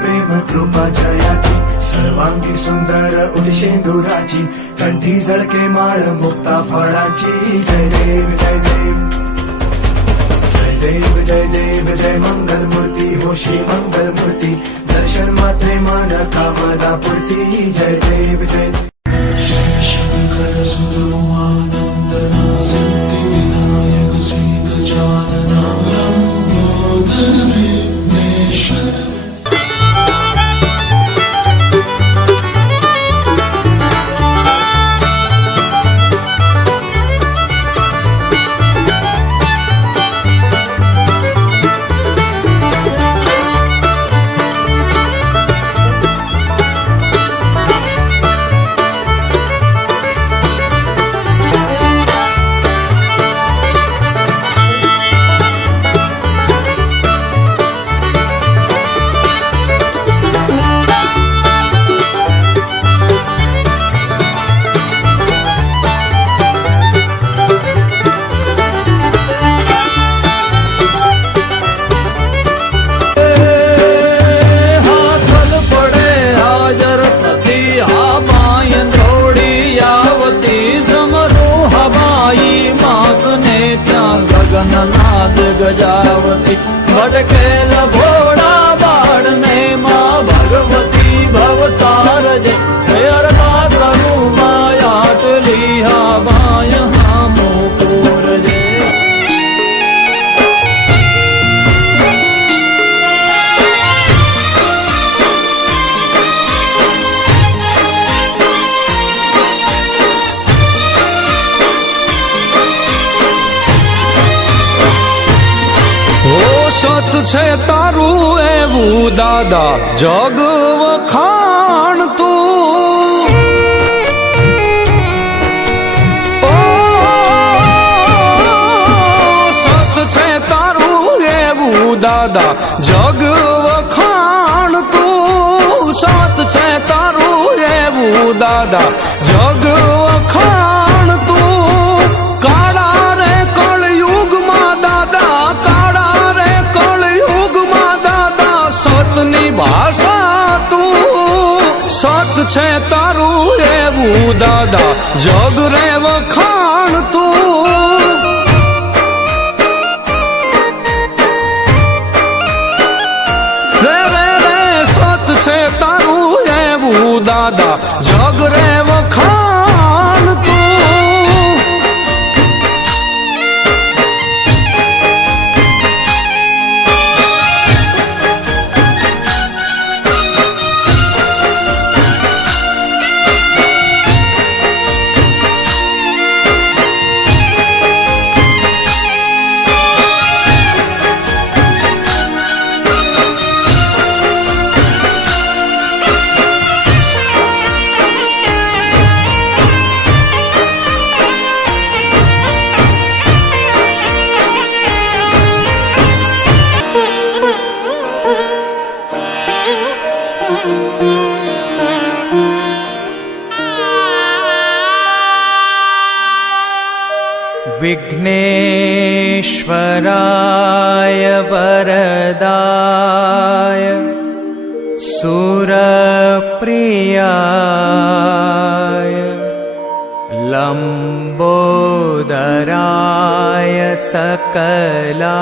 प्रेम कृपा जयाची सर्वांगी सुंदर उदिशेंदुराची कंठी झळके माळ मुक्ता फळाची जय देव जय देव जय देव जय देव जय मंगल मूर्ती हो श्री मंगल मूर्ती दर्शन मात्रे मान कामना पूर्ती जय देव जय शंकर सुरमानंदना सिद्धि विनायक श्री गजानना लंबोदर विघ्नेश्वर गगननाथ गजावती भटकेल भोड़ा बाढ़ ने माँ भगवती भवतार जे अरदा करू मायाटली हा माय हम पूर जे સત છે તારું એવું દાદા જગ વખાણ તું સત છે તારું એવું દાદા જગ વખાણ તું સત છે તારું એવું દાદા જગ વખાણ તું કાળા રે કળયુગમાં દાદા સતની ભાષા તું સત છે તારું એવું દાદા જગ રે વખાણ તું રે રે રે સત છે તારું એવું દાદા જગ રે વખાણ તું विघ्नेश्वराय वरदाय सुरप्रियाय लंबोदराय सकलाय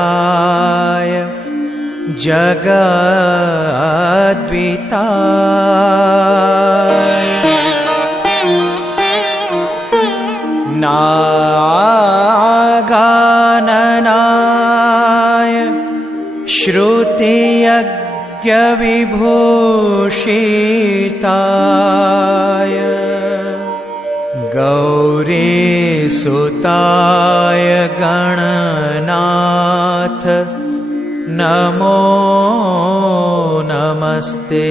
जगद्विताय नागाननाय श्रुतियज्ञविभूषिताय गौरीसुताय गणनाथ नमो नमस्ते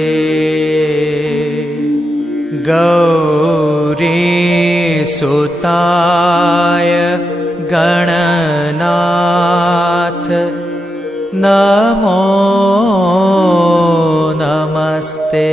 गौरीसुताय गणनाथ नमो नमस्ते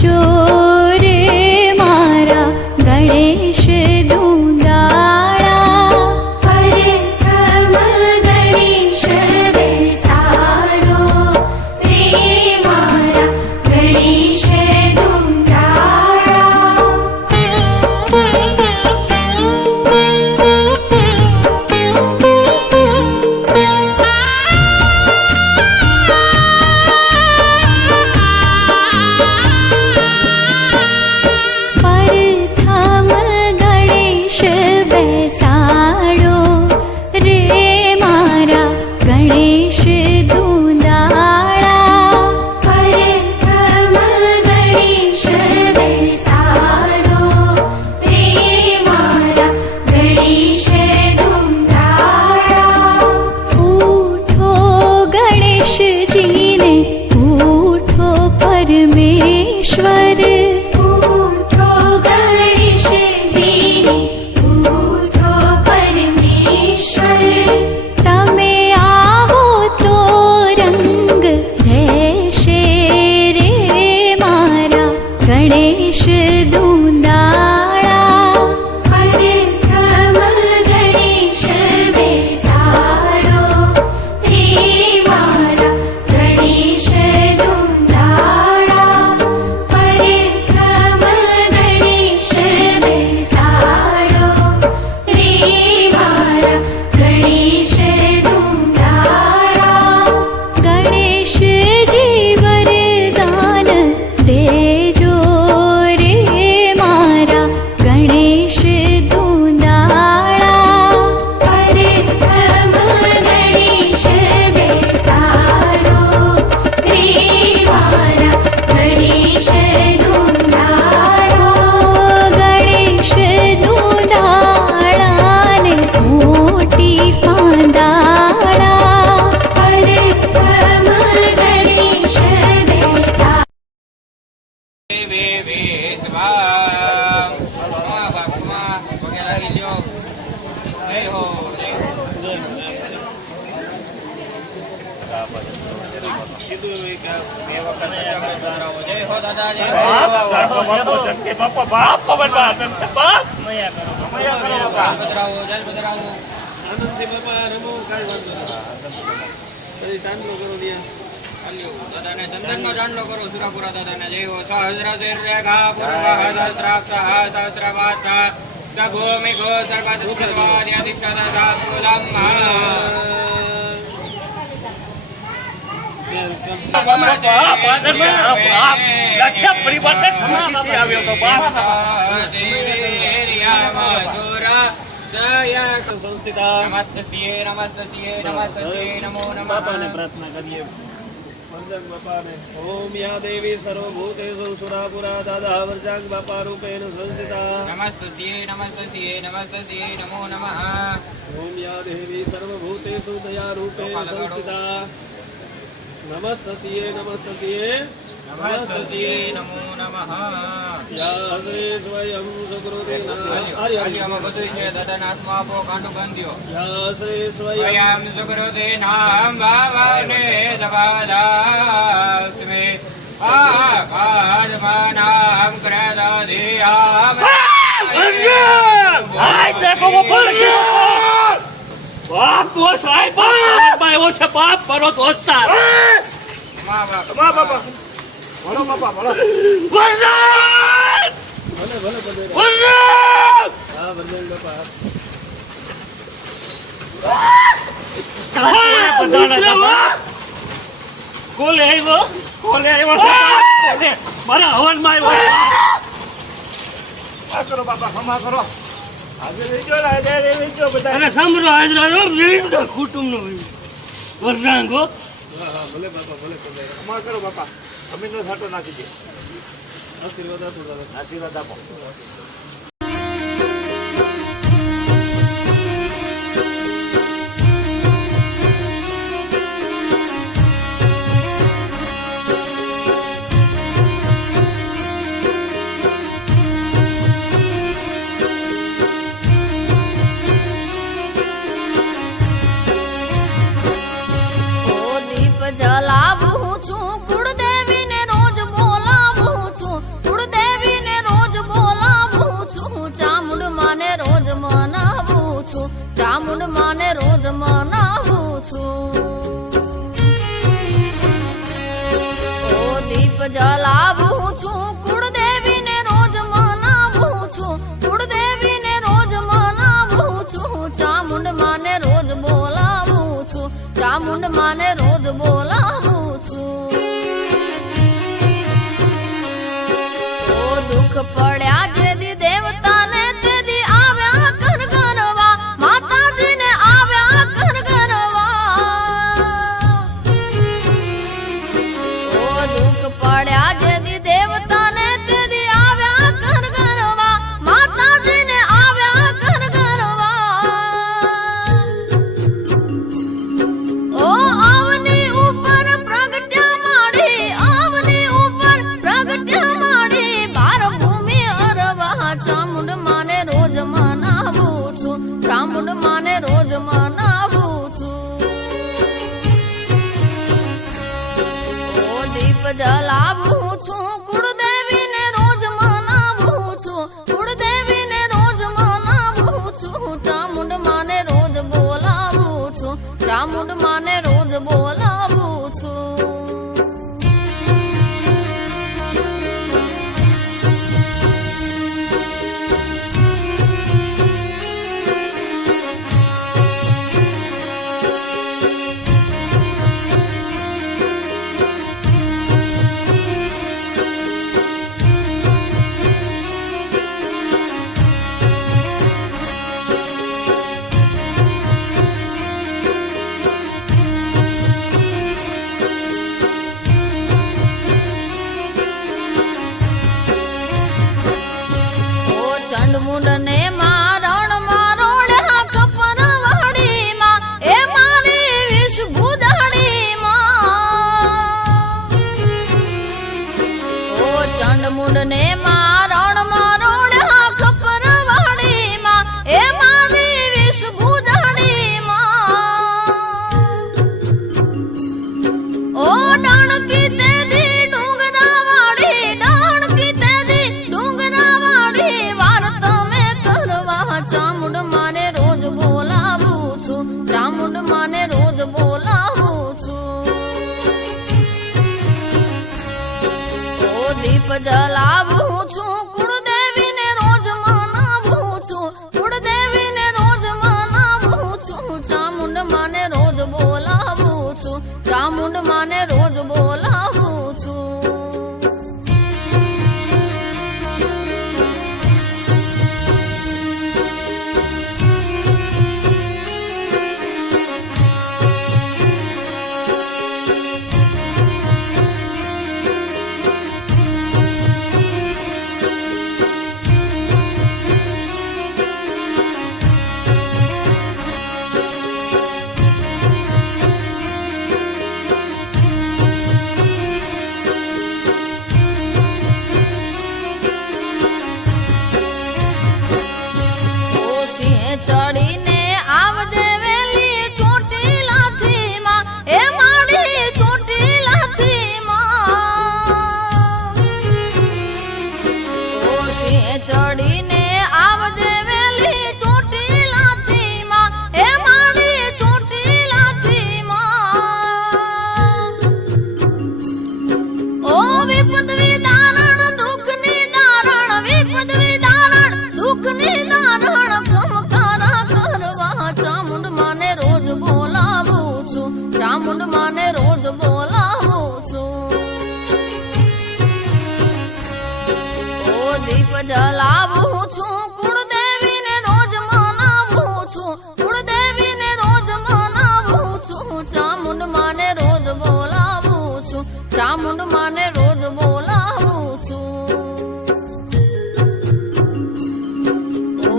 દેજો રે મારા ગણેશ દુંદાળા પ્રથમ ગણેશ બેસાડો રે મારા ગણેશ ચંદનનો ચાંદલો કરો સુરાપુરા દાદાને જય હો સહસ્રશીર્ષા પૂર્વઃ સહસ્રાક્ષः સહસ્રપાતઃ સભૂમિકો સર્વદુઃખવાદ્યાધિષ્ઠાતા સંસ્થિતા નમસ્તસ્યે નમસ્તસ્યે નમસ્તસ્યે નમો નમઃ પ્રાર્થના કરીએ વરદાંગ બાપાને ઓમ યા દેવી સર્વભૂતેષુ સુરાપુરા દાદા વરદાંગ બાપા રૂપેણ સંસ્થિતા નમસ્તસ્યે નમસ્તસ્યે નમસ્તસ્યે નમો નમઃ ઓમ યા દેવી સર્વભૂતેષુ દયા રૂપેણ સંસ્થિતા નમસ્તસ્યે નમસ્તસ્યે નમસ્તસ્યે નમો નમઃ યા હરે સ્વયં સુકૃતિના આર્યમ બધું છે દાદાના હાથમાં આપો કાંડો બાંધ્યો યા હરે સ્વયં સુકૃતિના ભાવને સવાદાસ્મે આકાશમાનામ ક્રદાધિયામ આજ દેખો વો પડ ગયો બાપ તો સાહેબ બાપ એવો છે બાપ પરો દોસ્તાર બાપા બોલો બાપા બોલો વરદાન ભલે ભલે વરદાન હા વરદાન બાપા કોલે આવ્યો છે મારા હવનમાં આવ્યો આ કરો બાપા ક્ષમા કરો આજે લેજો બધા અને સાંભળો હાજરા કુટુંબનો વરદાન હા ભલે બાપા ભલે ક્ષમા કરો બાપા અમીનો છાંટો નાખી દે આશીર્વાદ આપો દાદા આશીર્વાદ આપો જલાવું છું કુળદેવીને રોજ બોલાવું છું એમાં રણમાં રોળ્યા ખપરવાડીમાં એ મારી વિષભૂધાણીમાં ઓ ડણકી તેદી ડુંગરાવાળી ડણકી તેદી ડુંગરાવાળી વાર તમે કરવા ચામુંડ માને રોજ બોલાવું છું ચામુંડ માને રોજ બોલાવું છું ઓ દીપ જલાવું છું કુળદેવીને રોજ મનાવું છું કુળદેવીને રોજ મનાવું છું ચામુંડ માને રોજ બોલાવું છું ચામુંડ માને રોજ બોલાવું છું ચડીને આવજે વેલી ચોટીલાથી માં એ મારી ચોટીલાથી માં ઓશી ચડીને આવજે વેલી ચોટીલાથી માં એ મારી ચોટીલાથી માં ઓ વિપદ વિદારણ દુઃખની દારણ વિપદ વિદારણ દુઃખની દારણ ચામુંડ માને રોજ બોલાવું છું ચામુંડ માને રોજ બોલાવું છું ઓ દીપ જલાવું છું કુળદેવીને રોજ મનાવું છું કુળદેવીને રોજ મનાવું છું ચામુંડ માને રોજ બોલાવું છું ચામુંડ માને રોજ બોલાવું છું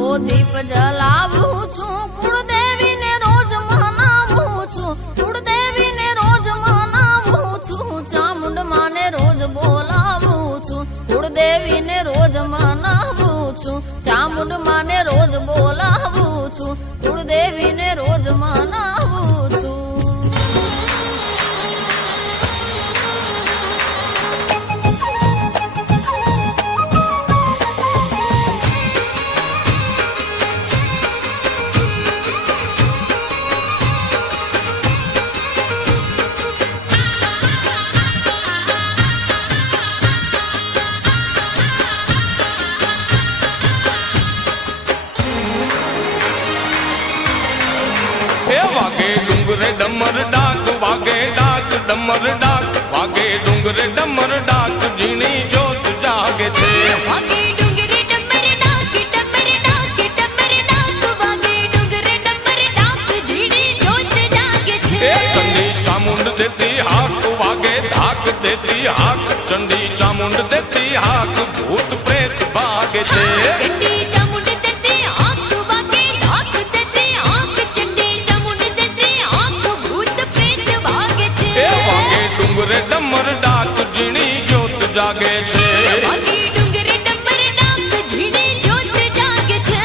ઓ દીપ જલાવું છું કુળદેવીને રોજ મનાવું છું કુળદેવીને રોજ મનાવું છું ચામુંડ માને રોજ બોલાવું છું કુળદેવીને રોજ મનાવું છું ચામુંડ માને રોજ બોલાવું છું કુળદેવીને રોજ મનાવું છું વાગે ડુંગરે ડમર ડાક વાગે ડાક ડમર ડાક વાગે ડુંગરે ડમર ડાક ઝીણી જોત જાગે છે વાગે ડુંગરે ડમર ડાક ડમર ડાક ડમર ડાક વાગે ડુંગરે ડમર ડાક ઝીણી જોત જાગે છે એ ચંડી ચામુંડ દેતી હાક વાગે ધાક દેતી હાક ચંડી ચામુંડ દેતી હાક ભૂત પ્રેત ભાગે છે ચંડી ચામુંડ દેતી આંખ વાગે ધાક દેતી આંખ ચંડી ચામુંડ દેતી આંખ ભૂત પ્રેત ભાગે છે એ વાગે ડુંગરે ડમર ડાક ઝીણી જોત જાગે છે વાગે ડુંગરે ડમર ડાક ઝીણી જોત જાગે છે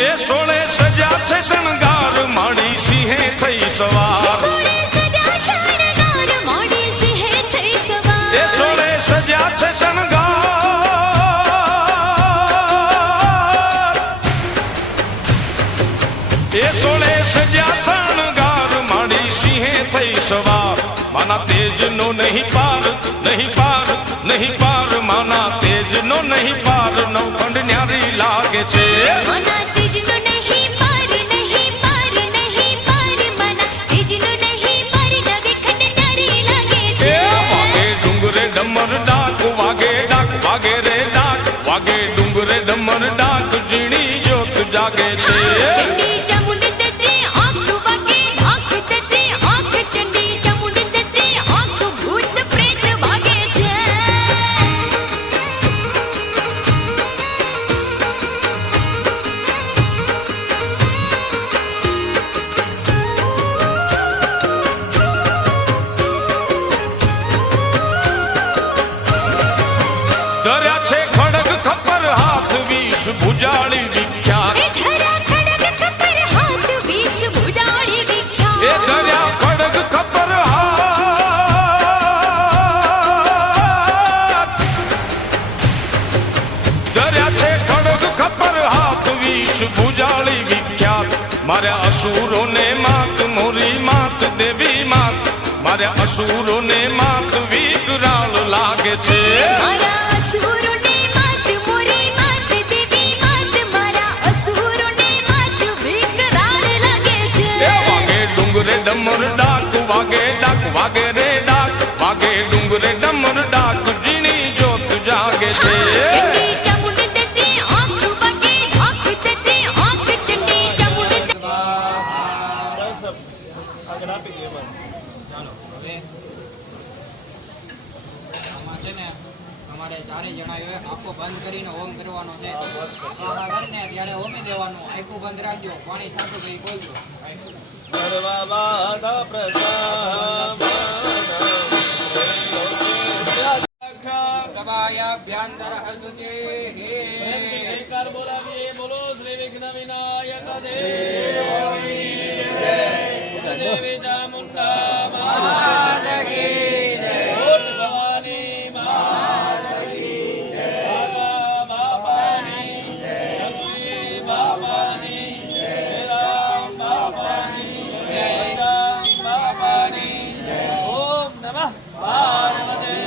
એ સોળે સજા છે શણગાર માડી સિંહે થઈ સવાર સોળે સજા શણગાર મોડી સિંહે થઈ સવાર એ સોળે સજા છે શણગાર એ સોળે સજા શણગાર માડી સિંહે થઈ સવાર માના તેજ નો નહીં પાર નહીં પાર નહીં પાર માના તેજ નો નહીં પાર નવખંડ ન્યારી લાગે છે મના તેજનો નહીં પાર નહીં પાર નહીં પાર મના તેજનો નહીં પાર નવખંડ ન્યારી લાગે છે વાગે ડુંગરે ડમર ડાક વાગે ડાક વાગે રે ડાક વાગે ડુંગરે ડમર ડાક ઝીણી જોત જાગે છે ચંડી ચામુંડ દેતી ભુજાળી વિખ્યાત. એ ધરા ખડગ ખપર હાથ વીસ ભુજાળી એ વિખ્યાત. ધર્યા ખડગ ખપર હાથ, ધર્યા છે ખડગ ખપર હાથ વીસ ભુજાળી વિખ્યાત. મારે અસુરોને માત મોરી માત દેવી માત, મારે અસુરોને માત વિકરાળ લાગે છે. મારા અસુરોને માત મોરી માત દેવી માત, મારા અસુરોને માત વિકરાળ લાગે છે. એ વાગે ડુંગરે ડમર ડાક, વાગે ડાક વાગે રે ડાક, વાગે ડુંગરે ડમર ડાક, જીણી જોત જાગે છે. ચંડી ચામુંડ દત્તે આંખ વાગે, આંખ દત્તે આંખ, ચંડી ચામુંડ દત્તે. આમાં છે ને અમારે ચારે જણાએ આંખો બંધ કરીને હોમ કરવાનો છે. આમાં કરીને ત્યારે હોમી દેવાનું. આંખો બંધ રાખજો. પાણી સાચું ભાઈ બોલજો. સભાયાભ્યાંતર હસુતે હે બોલાવીએ બોલો શ્રી વિઘ્ન વિનાયક દેવી ચામુંડા માત કી જય. ભવાની માત કી જય. બાબા બાપાની જય. લક્ષ્મી બાપાની જય. રામ બાપાની જય. રામ બાપાની જય. ઓમ નમઃ પાર્વતી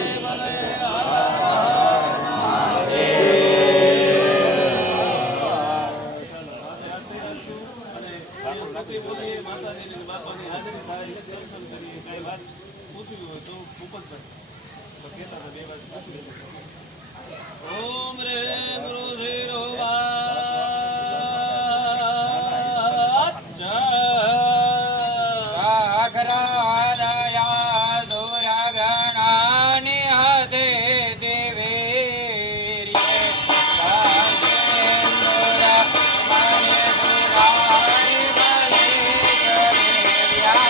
ઓમ રે ગુરુ ધીરો સાગરાદયા સુરગણાની હદે દેવેરી સાગેન્દ્રા મને પુરાણી બલે કરેવ્યા.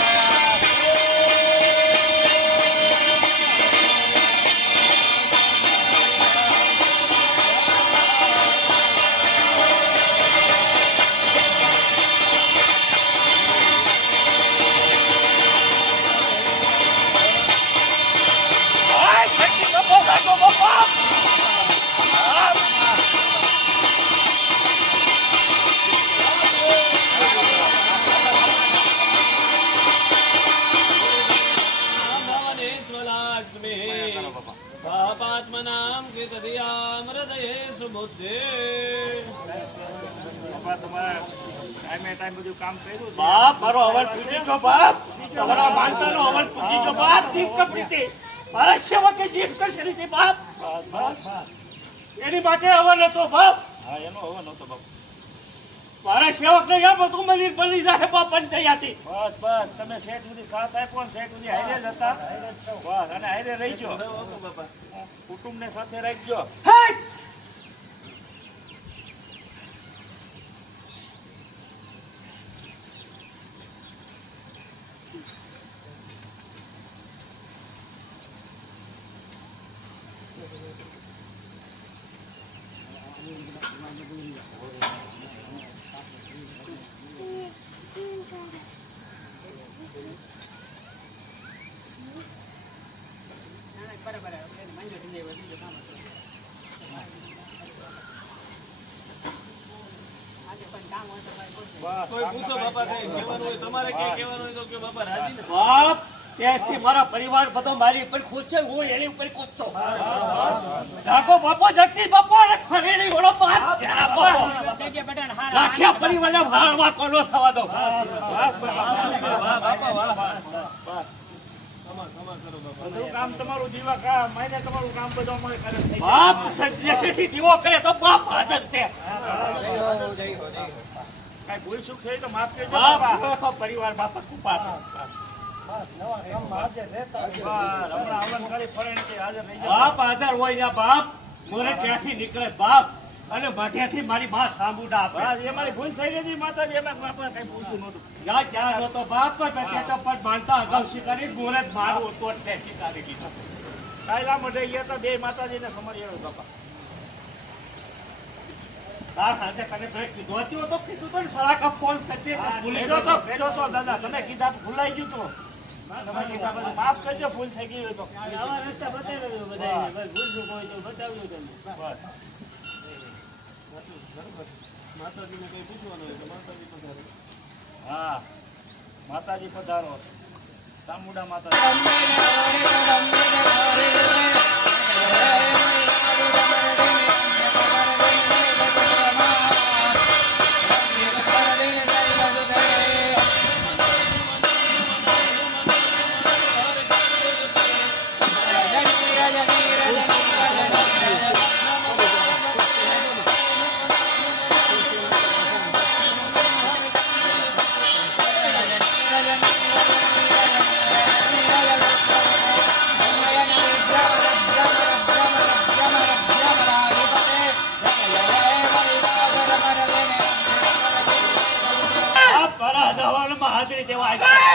પાપાત્મનામ કીર્તયામ હૃદયે સુબુદ્ધે. બાપ મારો હવન પૂજી ગયો બાપ, તમારા માનતાનો હવન પૂજી ગયો બાપ. જીત કપડીથી મારા સેવકે જીત કરશે રીતે બાપ. એની માટે હવન હતો બાપ. મારા સેવક ને યાર બધું મંદિર બની જાય બાપ પંચાયતી. બસ બસ તમે શેઠ સુધી સાથ આપ્યો ને શેઠ સુધી હારે જ હતા. બસ અને હારે રહીજો. કુટુંબ ને સાથે રાખજો. કોઈ પૂછો બાપા કઈ કહેવાનું હોય તમારે કઈ કહેવાનું હોય તો કે બાપા રાજી ને. બાપ ત્યાંથી મારા પરિવાર બધો મારી ઉપર ખુશ છે, હું એની ઉપર ખુશ છું. ઢાકો બાપો જગદીશ બાપો અને ફરેડી વડો બાપ જરા બાપો. લાઠિયા પરિવારને વાળવા કોનો થવા દો. બધું કામ તમારું દીવા કામ મહિને તમારું કામ બધું અમારે કરે થઈ જાય. બાપ સંદેશેથી દીવો કરે તો બાપ હાજર છે. કાંઈ ભૂલ ચૂક થઈ તો માફ કરજો બાપ બાપા. આખો પરિવાર બાપા કૃપા છે. હમણાં હવન કરી ફરેણથી હાજર રહી જાઓ. બાપ હાજર હોય ને બાપ મોરે ત્યાંથી નીકળે બાપ અને માથેથી મારી માં સાંભુડા આપે. બસ એ મારી ભૂલ થઈ ગઈ માતાજી. એમાં બાપા કંઈ પૂછ્યું નહોતું. યા ક્યાં હતો બાપ પણ ત્યાં તો પણ માનતા અગાઉ શીખરી મોરે મારું તો શીખાડી દીધો. કાયલા મઢે ગયા હતા બે માતાજીને સમર્યા બાપા. તાર સાથે તને કંઈક કીધું હતું તો કીધું તો ને સાલા કા ફોન કરતી ભૂલી ફેરો તો દાદા તમે કીધા તો ભૂલાઈ ગયું તો તમે કીધા બધું માફ કરજો ભૂલ થઈ ગઈ હોય તો આવા રસ્તા બતાવી દો બધાને બસ ભૂલ ચૂક હોય તો બતાવ્યું તમે બસ માતાજીને કંઈ પૂછવાનું હોય તો માતાજી પધારે. હા માતાજી પધારો ચામુંડા માતા હાજરી દેવા આવ્યા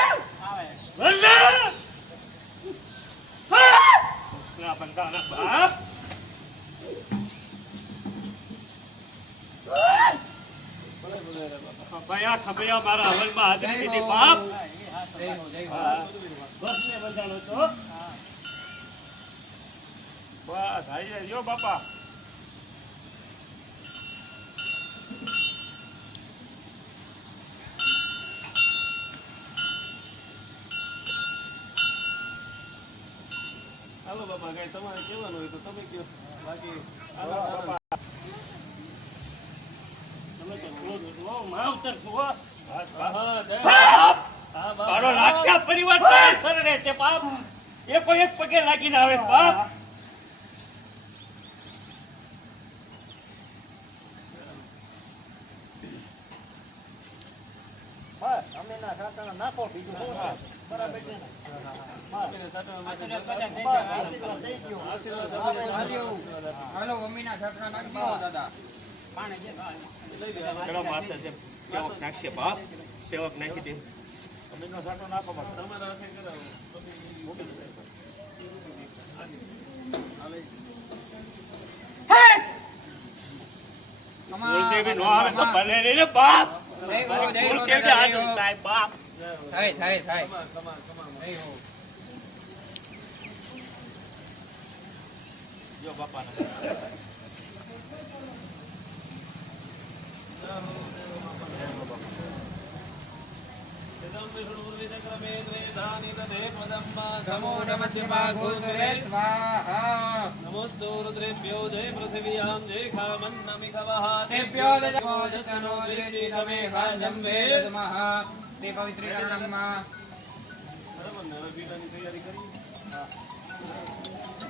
બાપ ખબૈયા મારા હવનમાં હાજરી દીધી બાપ બસને બંધાણો તો બસ આવી જો બાપા હાલો બાપા કઈ તમારે કહેવાનું હોય તો તમે કહો. બાકી હાલો બાપા. તમે તો જુઓ માવતર જુઓ હા, જય. બાપ હા, બાપ. મારો લાઠિયા પરિવાર સરળે છે બાપ એકો એક પગે લાગીને આવે બાપ હાલો મમ્મીના છાટરા નાખી દો દાદા સેવક નાખશે બાપ સેવક નાખી દે અમીનો સાટો નાખો બાપ તમારા હાથે કરાવો. કુલદેવી નો આવે તો ભલે રે ને બાપ કુલદેવી હાજર સાહેબ બાપ થાય જો બાપાને સમો નમસ્તે ભાગો સુરે સ્વાહા નમોસ્તો રુદ્રેભ્યો જય પૃથિવ્યામ જય ખામન્નમિખવઃ તેભ્યો દશમો દશનો દૃષ્ટિ સમે ખાજમ વેદમઃ તે પવિત્ર ચરણમાં તૈયારી કરી.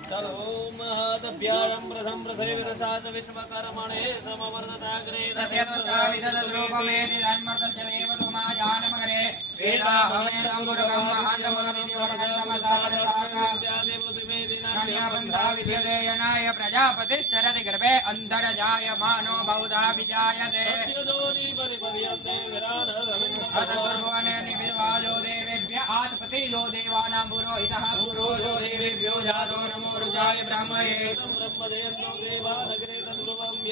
ચાલો ઓમ મહાદભ્યાયમ પ્રથમ પ્રથૈરસાચ વિશ્વકર્મણે સમવર્ધતાગ્રે તસ્યતો સાવિદદ્રૂપમેતિ ધન્મર્તસ્ય દેવ તુમા જાનમગરે વેદાહમે સંબુરગમ મહાંતમનતિવરસંતમસાગરસાગરસ્યાદે વિદ્યતે યનાય પ્રજાપતિશ્ચરતિ ગર્ભે અંધરજાય માનો બહુધાభిજાયતે અતર્ભુવને નિવિદ્વાજો દેવેભ્ય આત્પતિજો દેવાનાં પુરોહિતઃ પુરોજો દેવેભ્યો જાતો નમો રુજાય બ્રાહ્મણે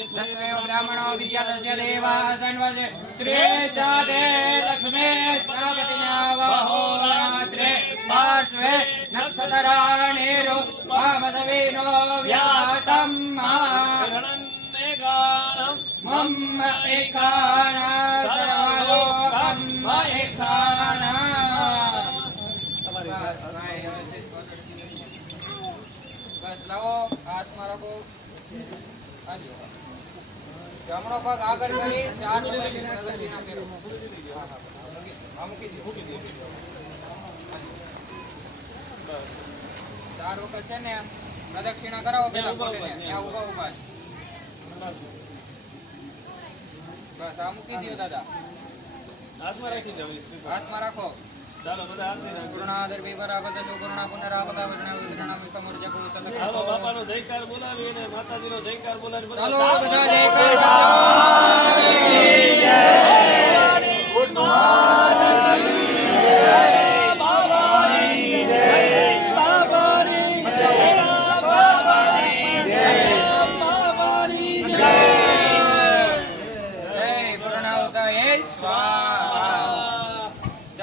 સત્વૈવ બ્રાહ્મણો વિદ્યાતસ્ય દેવાः સન્વસે ત્રેચાદે લક્ષ્મે સ્નાપતિનાવહો રાત્રે પાર્શ્વે નક્ષતરાણેરો વામસવિનો વ્યાતમ મમ એકાના સર્વલોકમ એકાના બસ લાવો હાથમાં રાખો જમણો પગ આગળ કરી 4 વખત પ્રદક્ષિણા કરો હા મૂકી દો 4 વખત છે ને પ્રદક્ષિણા કરાવો પેલા કોઈને ત્યાં ઊભા ઊભા બસ આ મૂકી દો દાદા હાથમાં રાખી જાવ. હાથમાં રાખો ચાલો બધા હાથે રાખો. ગુરુનાદર વિવરાપદ ગુરુના પુનરાપદા વજના વિજ્ઞાન વિકમુર્જકો ચાલો સદા બાપાનો જયકાર બોલાવી અને માતાજીનો જયકાર બોલાવી બધા ચાલો બધા જયકાર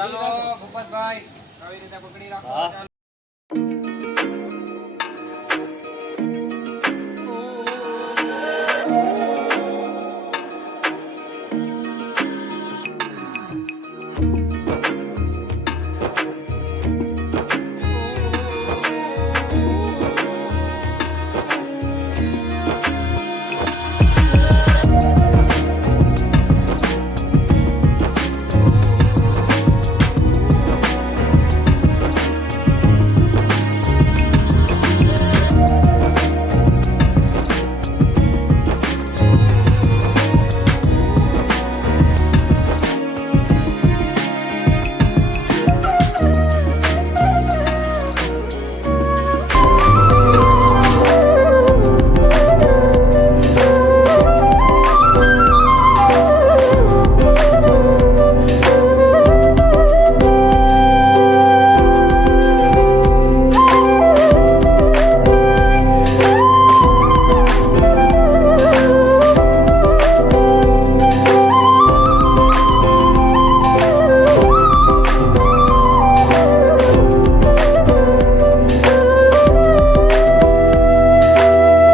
ચાલો ભૂપતભાઈ આવી રીતે પકડી રાખો હા. ચાલો.